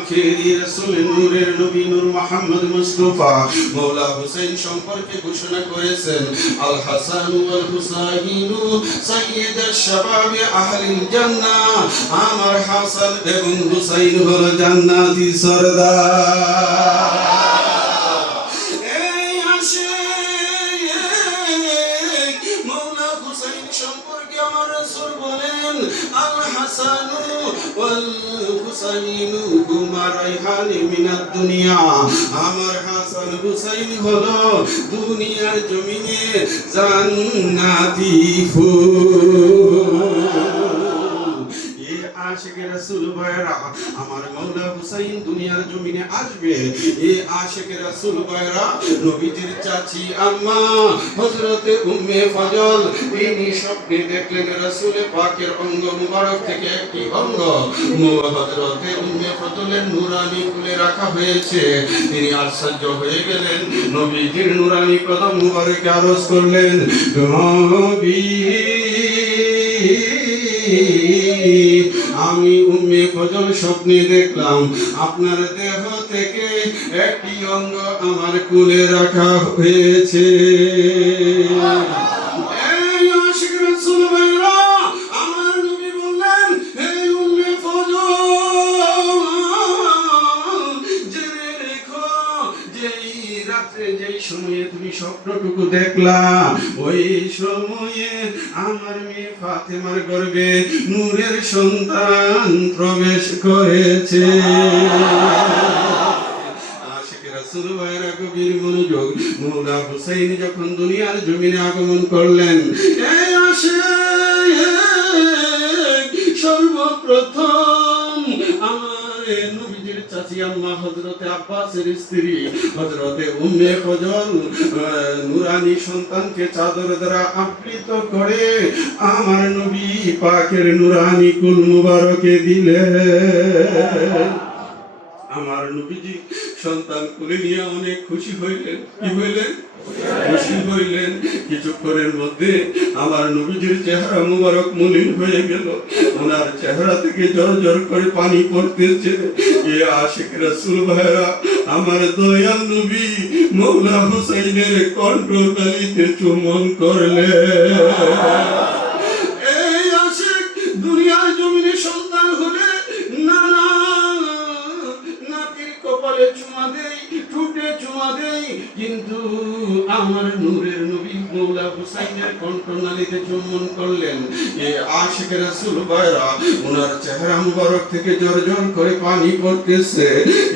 আখেরি রাসূল নূরের নবী নূর মুহাম্মদ মুস্তাফা মাওলা হুসাইন সম্পর্কে ঘোষণা করেছেন, আল হাসান ওয়াল হুসাইন সাইয়্যিদুশ শাবাব আহলিল জান্নাহ। আমার হাসান এবং হুসাইন হলো জান্নাতি সরদার। এই আসে মাওলা হুসাইন সম্পর্কে আমার রাসূল বলেন, আল হাসান ওয়াল হুসাইন হুমা রাইহান মিনাদ দুনিয়া। আমার হাসান হুসাইন হলো দুনিয়ার জমিনে জান্নাতি ফুল। আশিকে রাসূল ভাইরা, আমার মাওলা হুসাইন দুনিয়ার জমিনে আসবে। এই আশিকে রাসূল ভাইরা, নবীজির চাচি আম্মা হযরতে উম্মে ফজল তিনি স্বপ্নে দেখলেন রাসূল পাকের অঙ্গ মুবারক থেকে একটি অঙ্গ হযরতে উম্মে ফজলের নূরানি কুলে রাখা হয়েছে। তিনি আশ্চর্য হয়ে গেলেন, নবীজির নূরানি কদম মুবারকে আরজ করলেন, নবী আমি উম্মে ফজল স্বপ্নে দেখলাম আপনার দেহ থেকে একটি অঙ্গ আমার কুলে রাখা হয়েছে। এই আশিক রাসূল ভাইরা, আমার নবী বললেন, হে উম্মে ফজল, জেনে রেখো যেই রাতে যেই সময়ে তুমি স্বপ্নটুকু দেখলা, ওই সময়ে আমার মেয়ে ফাতেমার গর্ভে নূরের সন্তান প্রবেশ করেছে। আশিক রাসূল ভাইরা গভীর মনোযোগ। মাওলা হুসাইন যখন দুনিয়ার জমিনে আগমন করলেন, এই আশিক সর্বপ্রথম আমার নবীজির চাচি আম্মা হযরতে আব্বাসের স্ত্রী হযরতে উম্মে ফজল নূরানি সন্তানকে চাদর দ্বারা আবৃত করে আমার নবী পাকের নূরানি কুল মুবারকে দিলেন। আমার নবীজি সন্তান কোলে নিয়ে অনেক খুশি হইলেন। কি হইলেন? খুশি হইলেন। কিছুক্ষণের মধ্যে আমার নবীজির চেহারা মুবারক মলিন হয়ে গেল। ওনার চেহারা থেকে জর জর করে পানি পড়তেছে। এ আশিক রাসূল ভাইরা, আমার দয়াল নবী মাওলা হুসাইনের কণ্ঠতালিতে চুম্বন করলেন। এই আশিক দুনিয়ার জমিনে সন্তান হলে নানা নাতির কপালে চুমা দেই, ঠোঁটে চুমা দেই, কিন্তু আমার নূরের নবী মাওলা হুসাইনের কণ্ঠনালীতে চুম্বন করলেন। এই আশিক রাসূল ভাইরা, ওনার চেহারা মুবারক থেকে জর জর করে পানি পড়তেছে।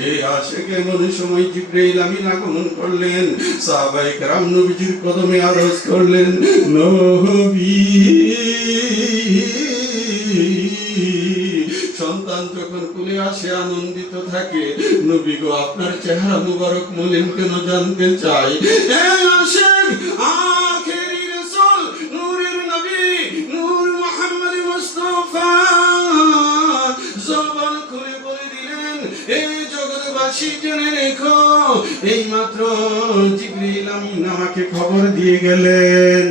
এই আশিক এমন সময় জিবরাইল আমিন আগমন করলেন। সাহাবায়ে কেরাম নবীজির কদমে আরজ করলেন, নবী সন্তান যখন কুলে আসে আনন্দিত থাকে, নবী গো আপনার চেহারা মুবারক মলিন কেন জানতে চাই। এই আশিক আখেরি রাসূল নূরের নবী নূর মুহাম্মদ মুস্তাফা জবান খুলে বলে দিলেন, এই জগৎবাসী জেনে রেখো, এই মাত্র জিবরিল আমিন আমাকে খবর দিয়ে গেলেন,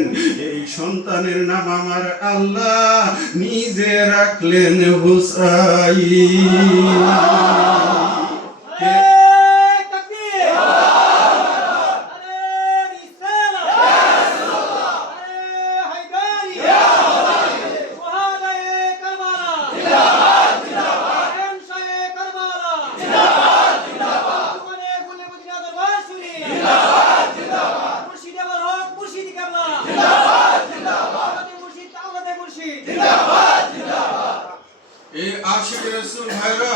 এই সন্তানের নাম আমার আল্লাহ নিজে রাখলেন হুসাইন। এই আশিক রাসূল ভাইরা,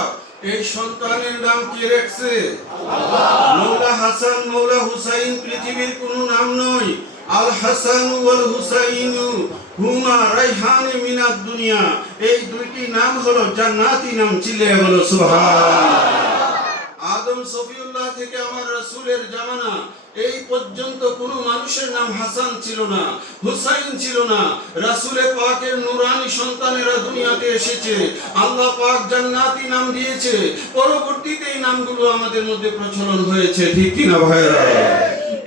এই সন্তানের নাম কি রাখছে? মাওলা হাসান মাওলা হুসাইন পৃথিবীর কোনো নাম নয়। আল হাসান ওয়াল হুসাইন হুমা রাইহান মিনাদ দুনিয়া। এই দুইটি নাম হলো জান্নাতি নাম। চিল্লায়ে বলো সুবহান। আদম সফিউল্লাহ থেকে আমার রাসূলের জামানা এই পর্যন্ত কোনো মানুষের নাম হাসান ছিল না, হুসাইন ছিল না। রাসূলে পাকের নূরানি সন্তানেরা দুনিয়াতে এসেছে, আল্লাহ পাক জান্নাতি নাম দিয়েছে। পরবর্তীতে এই নামগুলো আমাদের মধ্যে প্রচলন হয়েছে, ঠিক কি না ভাইরা?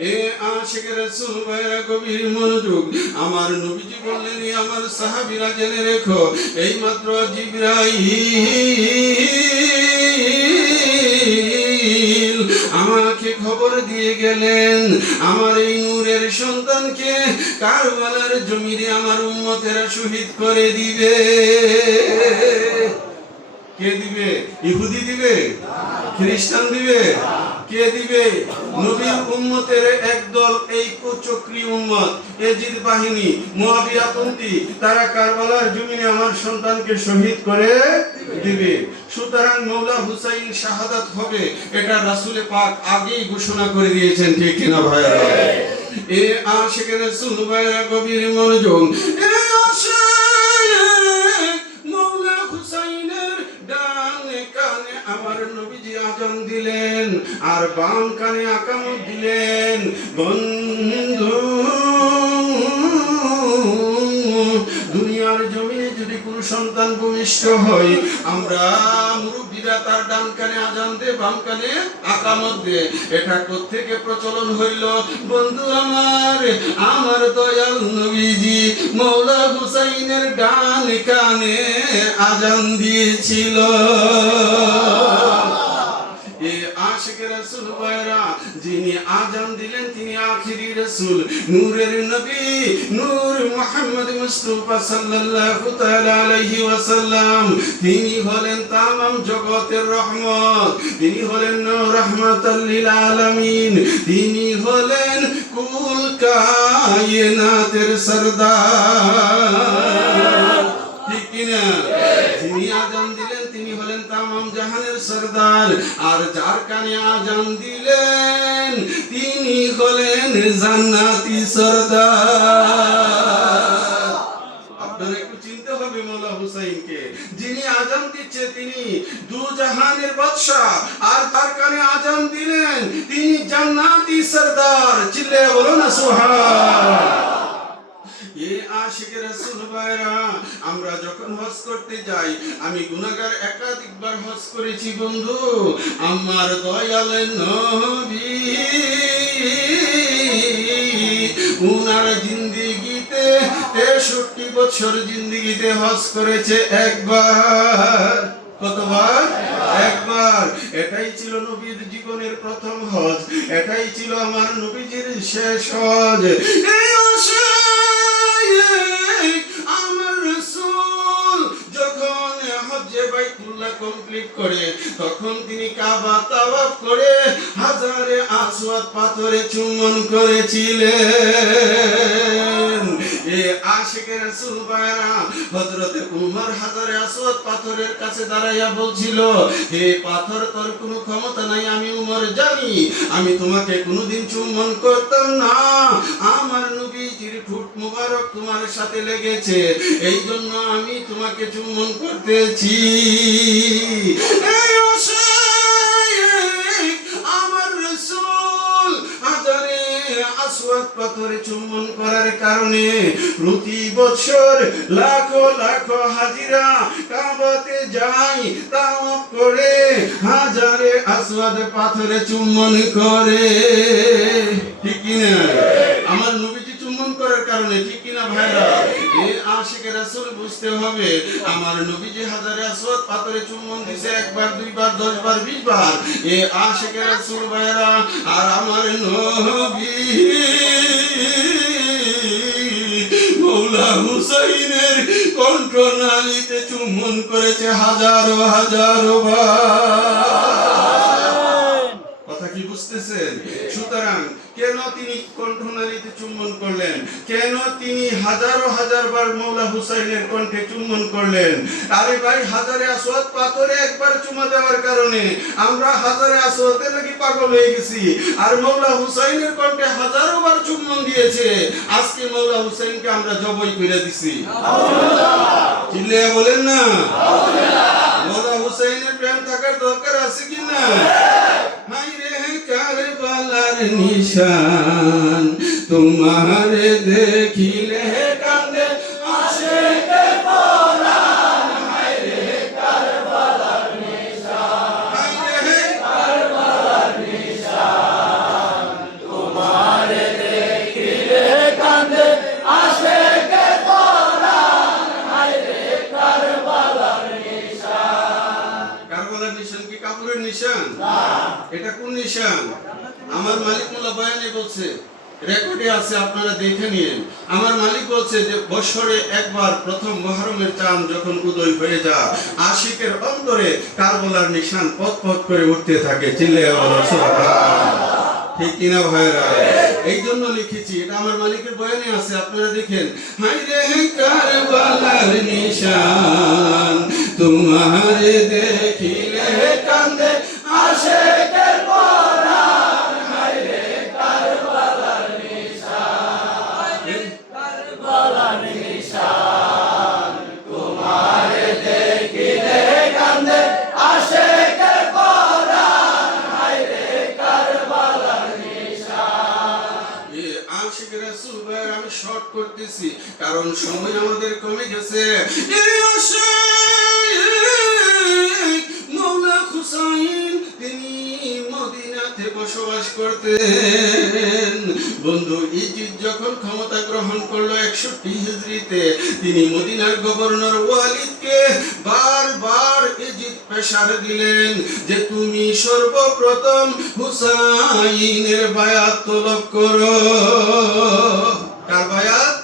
এ আশিকের রাসূল ভাইরা গভীর মনোযোগ। আমার নবীজি বললেন, আমার সাহাবীরা জেনে রেখো, এই মাত্র জিবরাইল আমাকে খবর দিয়ে গেলেন, আমার এই নূরের সন্তানকে কারবালার জমিনে আমার উম্মতেরা শহীদ করে দিবে। কে দিবে? ইহুদি দিবে? খ্রিস্টান দিবে? কে দিবে? নবীর উম্মতের একদল, এই কুচক্রী উম্মত, এজিদ বাহিনী, মুআবিয়াপন্থী, তারা কারবালার জমিনে আমার সন্তানকে শহীদ করে দিবে। সুতরাং মওলা হুসাইন শাহাদাত হবে, এটা রাসূল পাক আগেই ঘোষণা করে দিয়েছেন, ঠিক কিনা ভাইরা? এ আশিকের রাসূল ভাইরা গভীর মনোযোগ। এ আশিক মওলা হুসাইনের ডান কানে আমার নবীজি আযান দিলেন, আর বাম কানে আকামত দিলেন। বন্ধু, দুনিয়ার জমিনে যদি কোনো সন্তান ভূমিষ্ঠ হয়, আমরা মুরব্বীরা তার ডান কানে আযান দে, বাম কানে আকামত দে। এটা কোত্থেকে প্রচলন হইল? বন্ধু আমার দয়াল নবীজি মওলা হুসাইনের ডান কানে আযান দিয়েছিল। এ আশিকের রাসূল ভাইরা, যিনি আযান দিলেন তিনি আখিরি রাসূল, নূরের নবী, নূর মুহাম্মদ মুস্তাফা সাল্লাল্লাহু তাআলা আলাইহি ওয়াসাল্লাম। তিনি হলেন তামাম জগতের রহমত, তিনি হলেন রাহমাতাল লিল আলামিন, তিনি হলেন কুল কায়নাতের সরদার, ঠিক কিনা? যিনি আযান দিলেন তিনি হলেন তামাম জাহানের সরদার, আর যার কানে আযান দিলেন তিনি হলেন জান্নাতি সরদার। আপনারা একটু চিনতে হবে মওলা হুসাইনকে। যিনি আযান দিচ্ছে তিনি দু জাহানের বাদশা, আর তার কানে আযান দিলেন তিনি জান্নাতি সরদার। চিল্লায়ে বলো না সুবহান। এ আশিকের রাসূল ভাইরা, আমরা যখন হজ করতে যাই, আমি গুনাহগার একাধিকবার হজ করেছি বন্ধু। আমার দয়াল নবী উনার জিন্দেগিতে 63 বছর জিন্দেগিতে হজ করেছে একবার। কতবার? একবার। এটাই ছিল নবীর জীবনের প্রথম হজ, এটাই ছিল আমার নবীজির শেষ হজ। এই আমার রাসূল যখন হজ্জে বাইতুল্লাহ কমপ্লিট করে, তখন তিনি কাবা তাওয়াফ করে হাজারে আসওয়াদ পাথরে চুম্বন করেছিলেন। এ আশিকের রাসূল ভাইরা, হযরতে উমর হাজারে আসওয়াদ পাথরের কাছে দাঁড়াইয়া বলছিল, হে পাথর, তোর কোনো ক্ষমতা নাই, আমি উমর জানি, আমি তোমাকে কোনোদিন চুম্বন করতাম না। আমার নবীজির ঠোঁট মুবারক তোমার সাথে লেগেছে, এই জন্য আমি তোমাকে চুম্বন করতেছি। এই আমার রাসূল হাজারে আসওয়াদ পাথরে চুম্বন করার কারণে প্রতি বছর লাখো লাখো হাজিরা কাবাতে যায়, তাওয়াফ করে হাজারে আসওয়াদ পাথরে চুম্বন করে, ঠিক কিনা? আমার নবীজি চুম্বন করার কারণে, ঠিক কিনা ভাইরা? এ আশিকের রাসূল বুঝতে হবে, আমার নবীজি হাজারে আসওয়াদ পাথরে চুম্বন দিয়েছে একবার, দুইবার, 10 বার, 20 বার। এ আশিকের রাসূল ভাইরা, আর আমার নবী মওলা হুসাইনের কণ্ঠনালীতে চুম্বন করেছে হাজারো হাজারো বার। কথা কি বুঝতেছেন? সুতরাং কেন তিনি কণ্ঠনালীতে চুম্বন করলেন? কেন তিনি হাজারো হাজার বার মওলা হুসাইনের কণ্ঠে চুম্বন করলেন? আরে ভাই, হাজারে আসওয়াদ পাথরে একবার চুমা দেওয়ার কারণে আমরা হাজারে আসওয়াদের লাগি পাগল হয়ে গেছি, আর মওলা হুসাইনের কণ্ঠে হাজারো বার চুম্বন দিয়েছে। আজকে মওলা হুসাইনকে আমরা জবাই করে দিছি। চিল্লায়া বলেন না মওলা হুসাইনের প্রেম থাকার দরকার আছে কি না? হায়রে কারবালার নিশান তোমারে দেখিলে কান্দে আশিকে পরাণ। হায়রে কারবালার নিশান, হায়রে কারবালার নিশান তোমারে নিশান? এটা কোন নিশান? আমার মালিক মোল্লা বয়ানে বলছে, রেকর্ডে আছে, আপনারা দেখে নিন। আমার মালিক বলছে যে বছরে একবার প্রথম মুহররমের চাঁদ যখন উদয় হয়ে যায়, আশিকের অন্তরে কারবালার নিশান পথ পথ করে উঠতে থাকে। চিল্লায়া বলো সুবহানাল্লাহ। ঠিক কিনা ভাইরা? এই জন্য লিখেছি, এটা আমার মালিকের বয়ানে আছে, আপনারা দেখেন। হায়রে কারবালার নিশান তোমারে দেখিলে কান্দে আশিকের পরাণ। হায়রে কারবালার নিশান, কারবালার নিশান তোমারে দেখিলে কান্দে আশিকের পরাণ। হায়রে কারবালার নিশান। আশিক রাসূল ভাই, আমি শর্ট করতেছি কারণ সময় আমাদের কমে গেছে। এই আশিক মাওলা হুসাইন তিনি মদিনাতে বসবাস করতেন। বন্ধু, ইজিদ যখন ক্ষমতা গ্রহণ করলো 61 হিজরিতে, তিনি মদিনার গভর্নর ওয়ালিদকে বারবার ইজিদ প্রেসার দিলেন যে তুমি সর্বপ্রথম হুসাইনের বায়াত তলব করো। কার বায়াত?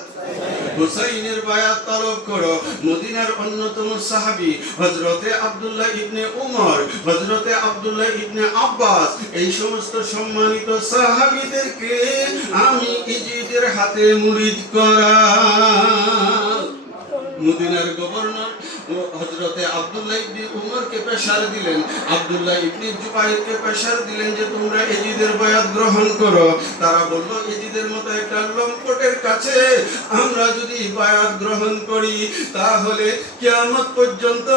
হুসাইনের বায়াত তলব করো। মদিনার অন্যতম সাহাবী হযরতে আব্দুল্লাহ ইবনে উমর, হযরতে আব্দুল্লাহ ইবনে আব্বাস, এই সমস্ত সম্মানিত সাহাবীদেরকে আমি ইজিদের হাতে মুরিদ করা। মদিনার গভর্নর হযরতে আব্দুল্লাহ ইবনে উমরকে প্রেসার দিলেন, আব্দুল্লাহ ইবনে জুবাইরকে প্রেসার দিলেন যে তোমরা ইজিদের বায়াত গ্রহণ করো। তারা বলল, ইজিদের মতো একটা লম্পটের কাছে আমরা যদি বায়াত গ্রহণ করি তাহলে কিয়ামত পর্যন্ত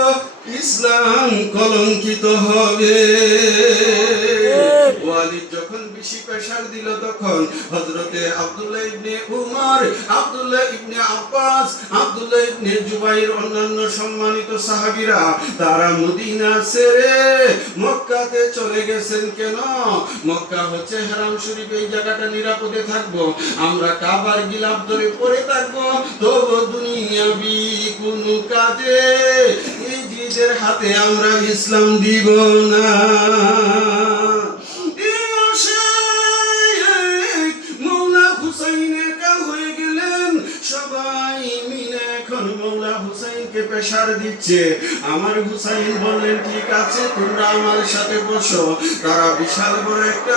ইসলাম কলঙ্কিত হবে। ওয়ালিদ যখন বেশি প্রেসার দিল, তখন হযরতে আব্দুল্লাহ ইবনে উমর, আব্দুল্লাহ ইবনে আব্বাস, আব্দুল্লাহ ইবনে জুবাইর, অন্যান্য সম্মানিত সাহাবীরা তারা মদিনা ছেড়ে মক্কাতে চলে গেছেন। কেন? মক্কা হচ্ছে হারাম শরীফ, এই জায়গাটা নিরাপদে থাকবো, আমরা কাবার গিলাফ ধরে পড়ে থাকবো, তবু দুনিয়াবি কোন কাজে ইজিদের হাতে আমরা ইসলাম দিব না। মৌলা হুসাইনের কা হয়ে গেলেন, সবাই মিলে এখন মৌলা হুসাইনকে প্রেসার দিচ্ছে। আমার হুসাইন বললেন, ঠিক আছে তোমরা আমার সাথে বসো। তারা বিশাল বড় একটা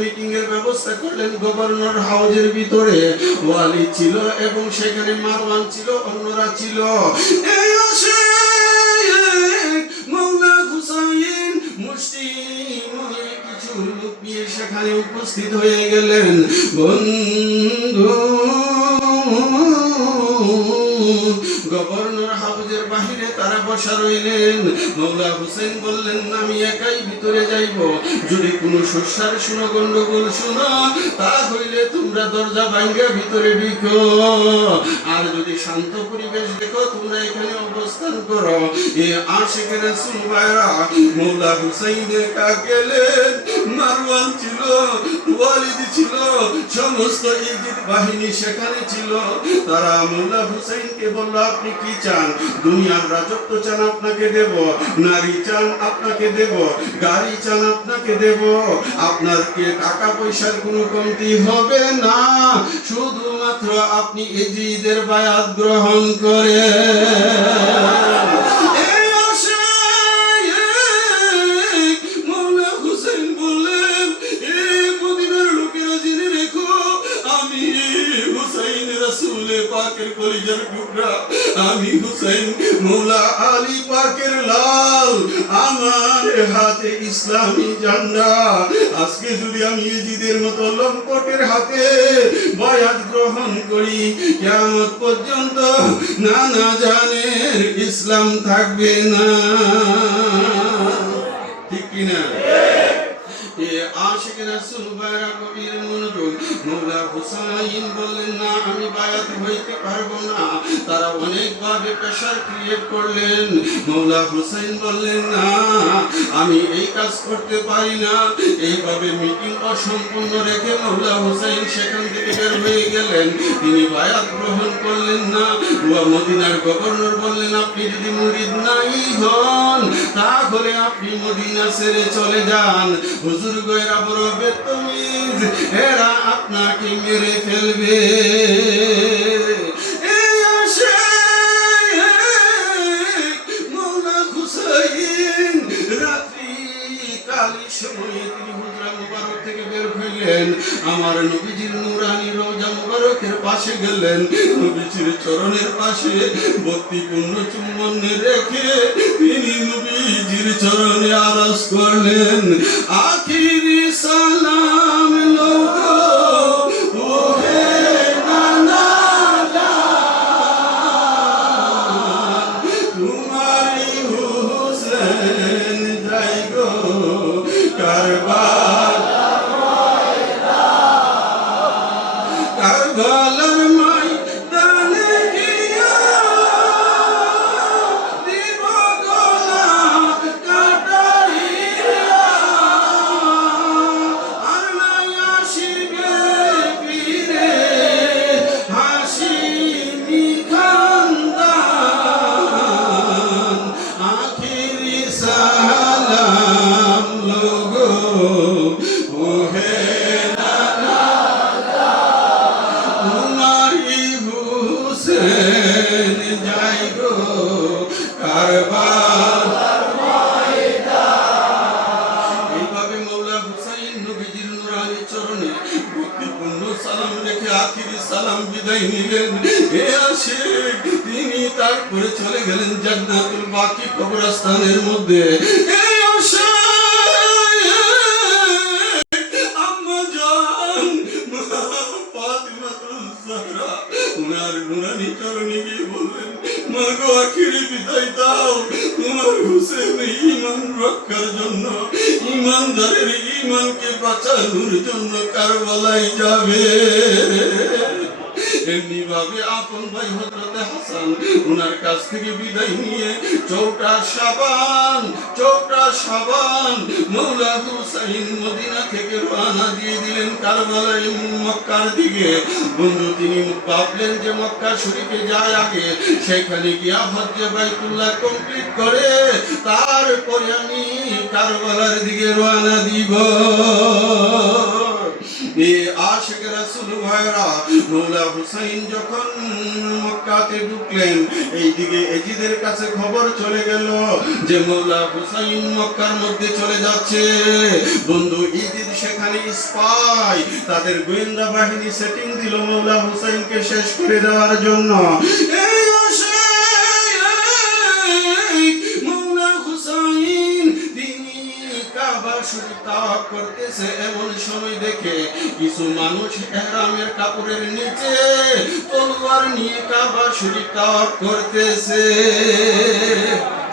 মিটিং এর ব্যবস্থা করলেন গভর্নর হাউজের ভিতরে। ওয়ালি ছিল এবং সেখানে মারওয়ান ছিল, অন্যরা ছিল। এই মৌলা হুসাইন মুসলিম কিছু লোক নিয়ে সেখানে উপস্থিত হয়ে গেলেন। বন্ধু, গভর্নর হাউজের বাহিরে তারা বসা রইলেন। মৌলা হুসেন বললেন, আমি একাই ভিতরে যাইব, যদি কোনো সুস্বার শুনো, গন্ডগোল শুনো, তা হইলে তোমরা দরজা ভাঙ্গা ভিতরে ঢুকো, আর যদি শান্ত পরিবেশ দেখো তোমরা এখানে অবস্থান করো। এ আশিক রাসূল ভাইরা মৌলা হুসাইনের কাছে গেলেন। মারওয়ান ছিল, ওয়ালিদ ছিল, সমস্ত ইজিদ বাহিনী সেখানে ছিল। তারা মৌলা হুসাইনকে বলল, আপনি কি চান? দুনিয়ার রাজত্ব চান? আপনাকে দেব। নারী চান? আপনাকে দেব। গাড়ি চান? আপনাকে দেব। আপনার কে টাকা পয়সার কোনো কমতি হবে না, শুধুমাত্র আপনি ইজিদের বায়াত গ্রহণ করে। আমি হুসাইন মৌলা আলী পাকের লাল, আমার হাতে ইসলামী ঝান্ডা। আজকে যদি আমি ইজিদের মতো লম্পটের হাতে বায়াত গ্রহণ করি, কিয়ামত পর্যন্ত নানা জানের ইসলাম থাকবে না। ঠিক কিনা? আশিক রাসূল ভাইরা কবির মনোযোগ। মৌলা হুসাইন বললেন, না আমি বায়াত হইতে পারবো না। তারা অনেকভাবে প্রেসার ক্রিয়েট করলেন। মৌলা হুসাইন বললেন, না আমি এই কাজ করতে পারি না। এইভাবে মিটিং অসম্পূর্ণ রেখে মৌলা হুসাইন সেখান থেকে বের হয়ে গেলেন। তিনি বায়াত গ্রহণ করলেন না। মদিনার গভর্নর বললেন, আপনি যদি মুরিদ নাই হন, তা তাহলে আপনি মদিনা ছেড়ে চলে যান। হুজুর গো এরা বড় বেতমিজ, এরা আপনাকে মেরে ফেলবে। এই আসে মৌলা হুসাইন রাত্রি কালী সময়ে তিনি হুজরা মুবারক থেকে বের হইলেন, আমার নবীজির নুরানি রওজা মুবারকের পাশে গেলেন। নবীজির চরণের পাশে ভক্তিপূর্ণ চুম্বন রেখে তিনি নবীজির চরণে আরজ করলেন, আখিরি সালাম লোগো ওহে নানা তোমারি হুসেন যাই গো কারবালার ময়দানে গিয়া দিব গলা কাটাইয়া, আর নাই আসিবে ফিরে হাসিমি খানদান, আখিরি সালাম লোগো ওহে তোমারি হুসেন যাই গো কারবালার ময়দান। এইভাবে মৌলা হুসাইন নবীজির নুরানি চরণে ভক্তিপূর্ণ সালাম রেখে আখিরি সালাম বিদায় নিলেন। এ আশিক তিনি তারপরে চলে গেলেন জান্নাতুল বাকি কবরস্থানের মধ্যে। এই উনার নুরানি চরণে গিয়ে বললেন, মা গো আখিরি বিদায় দাও, তোমার হুসেন ঈমান রক্ষার জন্য, ঈমানদারের ঈমানকে বাঁচানোর জন্য কারবালায় যাবে। এমনি ভাবে আপন ভাই হযরতে হাসান উনার কাছ থেকে বিদায় নিয়ে চৌঠা শাবান মৌলা হুসাইন মদিনা থেকে রওনা দিয়ে দিলেন কারবালায় মক্কার দিকে। বন্ধু তিনি ভাবলেন যে মক্কা শরীফে যায় আগে, সেখানে গিয়া হজ্জে বাইতুল্লাহ কমপ্লিট করে তারপরে আমি কারবালার দিকে রওনা দিব। আশিক রাসূল ভাইরা মৌলা হুসাইন যখন মক্কাতে ঢুকলেন, এইদিকে এজিদের কাছে খবর চলে গেল যে মৌলা হুসাইন মক্কার মধ্যে চলে যাচ্ছে। বন্ধু ইজিদ সেখানে স্পাই, তাদের গোয়েন্দা বাহিনী সেটিং দিল মৌলা হুসাইনকে শেষ করে দেওয়ার জন্য। এই মৌলা হুসাইন তিনি কাবা শরীফ তাওয়াফ করতেছে, এমন সময় দেখে কিছু মানুষ ইহরামের কাপড়ের নিচে তলোয়ার নিয়ে কাবা শরীফ তাওয়াফ করতেছে।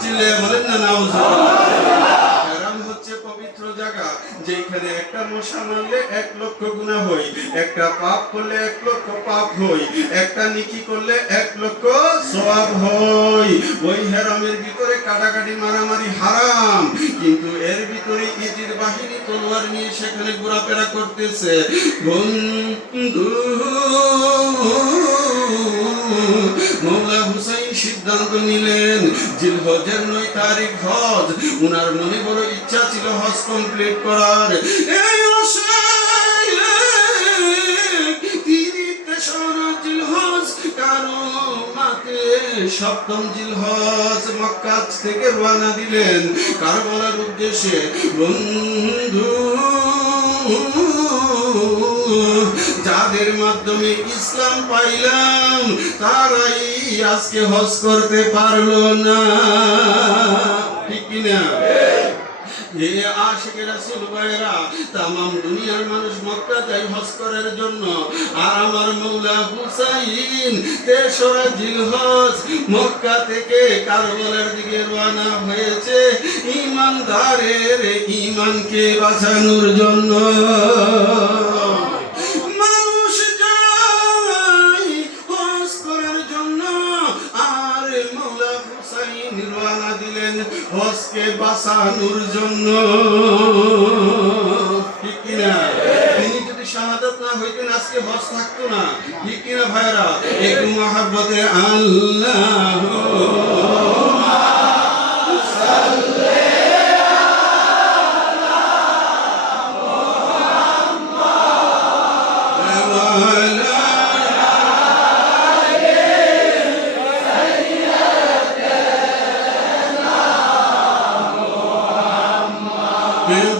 চিল্লায়ে বলেন না নাউজুবিল্লাহ। ইহরাম হচ্ছে পবিত্র জায়গা, যেখানে একটা মশা মারলে 1 লক্ষ গুনাহ হয়, একটা পাপ করলে 1 লক্ষ পাপ হয়, একটা নেকি করলে 1 লক্ষ সওয়াব হয়। ওই ইহরামের ভিতরে কাটাকাটি মারামারি হারাম, কিন্তু এর ভিতরে ইজির বাহিনী তলোয়ার নিয়ে সেখানে ঘোরাফেরা করতেছে। বন্ধু মৌলা হুসাইন সিদ্ধান্ত নিলেন জিলহজের 9 তারিখ হজ। উনার মনে বড় ইচ্ছা ছিল হজ কমপ্লিট করার। এই জিলহজ কারো মাতে 7ম জিলহজ মক্কা থেকে রওনা দিলেন কারবালার উদ্দেশ্যে। বন্ধু যাদের মাধ্যমে ইসলাম পাইলাম তারাই আজকে হজ করতে পারলো না, ঠিক কিনা? হে আশিক রাসূল ভাইরা, তামাম দুনিয়ার মানুষ মক্কা যায় হজ করার জন্য, আর আমার মৌলা হুসাইন 3রা জিলহজ মক্কা থেকে কারবালার দিকে রওনা হয়েছে ঈমানদারের ঈমানকে বাঁচানোর জন্য। মানুষ যায় হজ করার জন্য, আর মৌলা হুসাইন রওনা দিলেন হজকে বাঁচানোর জন্য, ঠিক কিনা? তিনি যদি শাহাদাত না হইতেন আজকে হজ থাকতো না, ঠিক কিনা ভাইরা? একটু মহব্বতে আল্লাহুম্মা সাল্লি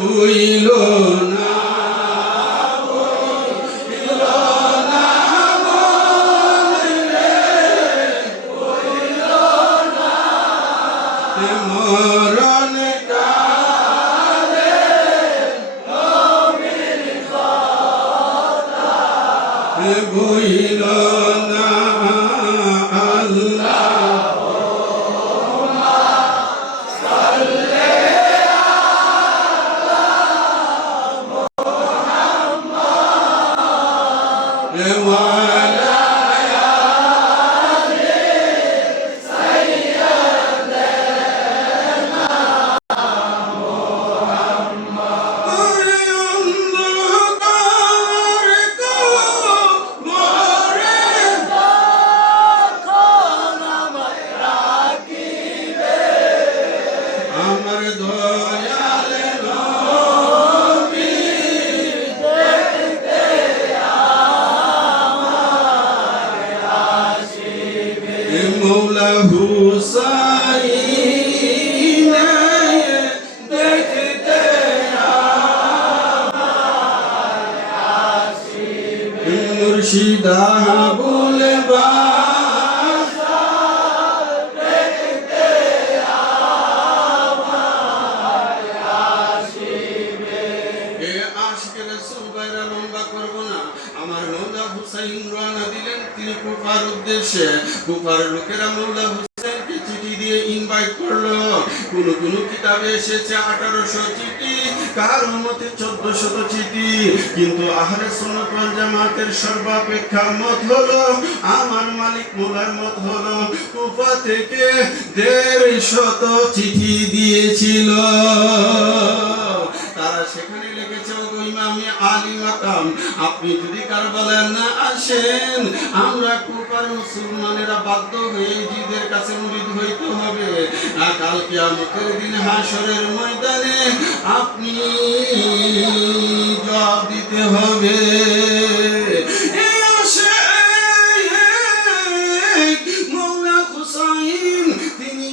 বইল না মরণ কালে বইল না আল্লাহ আমার দয়াল নবী দেখতে আমায় আসিবে মৌলা হুসাইন দেখতে আমায় আসিবে মুর্শিদা বলবা আমার মৌলা হুসাইন রওনা দিলেন তিনি কুফার উদ্দেশ্যে কুফার লোকেরা মৌলা হুসাইনকে চিঠি দিয়ে ইনভাইট করলো কোন কিতাবে এসেছে 1800 চিঠি কার মতে 1400 চিঠি কিন্তু আহলে সুন্নাত ওয়াল জামাতের সর্বাপেক্ষা মত হলো আমার মালিক মৌলার মত হলো কুফা থেকে 150 চিঠি দিয়েছিল তারা সেখানে লিখেছে ওগো ইমামে আলী মাকাম আপনি যদি কারবালায় না আসেন আমরা কুফার মুসলমানেরা বাধ্য হয়ে জিদের কাছে মুরিদ হইতে হবে আর কাল কিয়ামতের দিন হাশরের ময়দানে আপনি জবাব দিতে হবে এই আসে মৌলা হুসাইন তিনি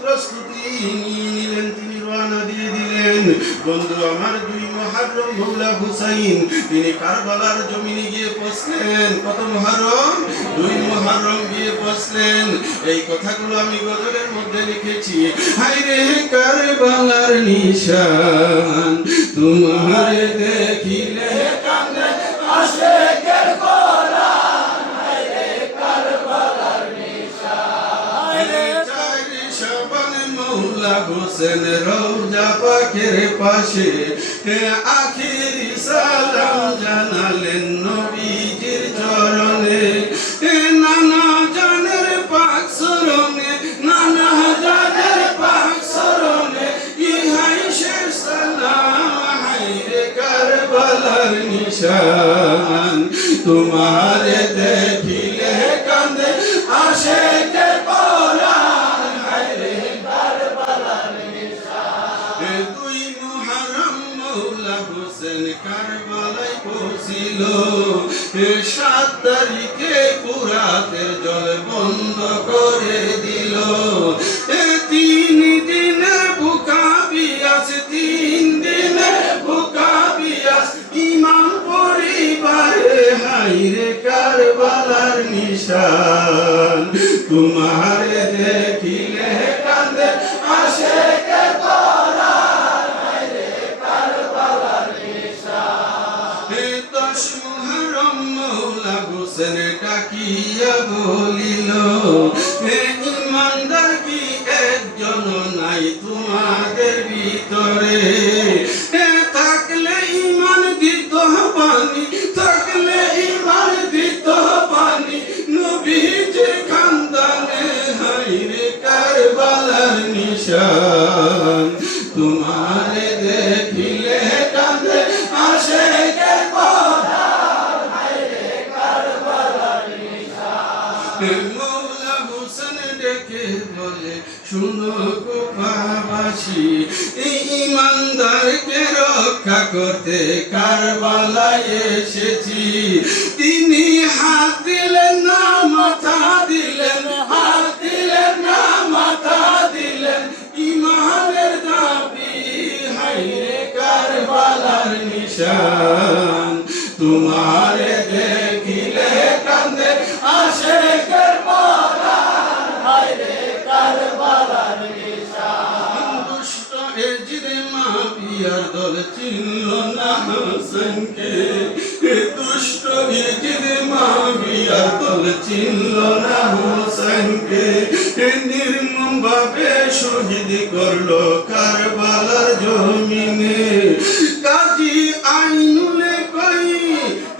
প্রস্তুতি নিয়ে নিলেন তিনি রওনা দিয়ে দিলেন বন্ধু আমার 2 মুহররম মৌলা হুসাইন তিনি কারবালার জমিনে গিয়ে পৌঁছলেন কত মুহররম 2 মুহররম গিয়ে পৌঁছলেন এই কথাগুলো আমি গজলের মধ্যে লিখেছি হায়রে কারবালার নিশান তোমারে দেখিলে কান্দে আশিকের কোরআন হায়রে কারবালার নিশান হায়রে চাইরে শাবান মৌলা হোসেন রওজা পাকের পাশে আখিরি সালাম জানালেন নবীজির চরণে নানা জানের পাক সরণে নানা জানের পাক সরণে ইহাই শেষ সালাম হায়রে কারবালার নিশান তোমারে দেখিলে কান্দে আশিকের কোরআন হায়রে কারবালার নিশান 2 মুহররম মৌলা হোসেন কারবালায় পৌঁছিল 7 তারিখে ফুরাতের জল বন্ধ করে দিল 3 দিনে বুকা বিয়াস 3 দিনে বুকা বিয়াস ইমাম পরিবারে হায়রে কারবালার নিশান তোমারে দেখিলে কান্দে আশিকের কোরআন হায়রে কারবালার নিশান 10 মুহররম মৌলা হোসেন ডাকিয়া বলিল ইমানদার কি একজন নাই তোমাদের ভিতরে থাকলে ঈমান দিত পানি থাকলে ঈমান দিত পানি নবীজির খানদানে হায়রে কারবালার নিশান তোমারে দেখিলে কান্দে আশিকের কোরআন হায়রে কারবালার নিশান মৌলা হোসেন ডেকে বলে শুনো কুফাবাসী এই ইমানদারকে রক্ষা করতে কারবালায় এসেছি তিনি হাত দিলেন না মাথা দিলেন হাত দিলেন না মাথা দিলেন ইমানের দাবি হায়রে মুয়াবিয়ার দল চিনল না হাসানকে, দুষ্ট ইজিদ মুয়াবিয়ার দল চিনল না হাসানকে, নির্মম ভাবে শহীদ করলো কারবালার জমিনে। কাজী আইনুলে কই,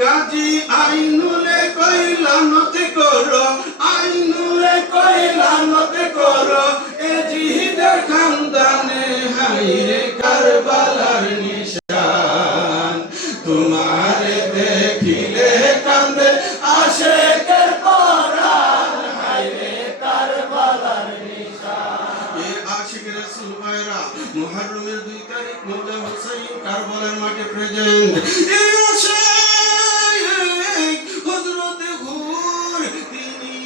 কাজী আইনুলে কই লানত করো, আইনুলে কই লানত করো এ জিহিদের খানদানে, হায়রে কারবালার নিশান। তোমারে দেখিলে কান্দে আশেকের পরাণ, হায়রে কারবালার নিশান। এ আশিক রাসূল ভাইরা, মুহররমের 2 তারিখ মৌলা হুসাইন কারবালার মাঠে প্রেজেন্ট। এ আশিক হযরত হুর, তিনি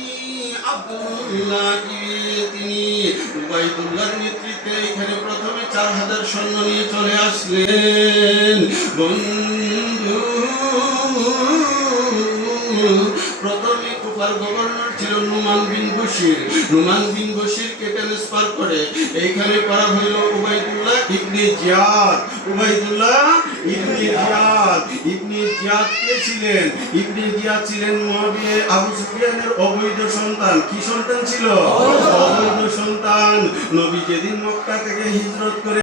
আব্দুল্লাহ, তিনি উবাইদুল্লাহর নেতৃত্বে এখানে প্রথমে 4000 সৈন্য নিয়ে চলে আসলেন। বন্ধু, প্রথমে কুফার গভর্নর ছিল নুমান বিন বশির। নুমান বিন বশিরকে ট্রান্সফার করে এইখানে করা হলো উবাইদুল্লাহ ইবনে জিয়াদ। উবাইদুল্লাহ ইবনে জিয়াদ, ইবনে জিয়াদ কে ছিলেন? ইবনে জিয়াদ ছিলেন মুয়াবিয়া আবু সুফিয়ানের অবৈধ সন্তান। কি সন্তান ছিল? অবৈধ সন্তান। নবী যেদিন মক্কা থেকে হিজরত করে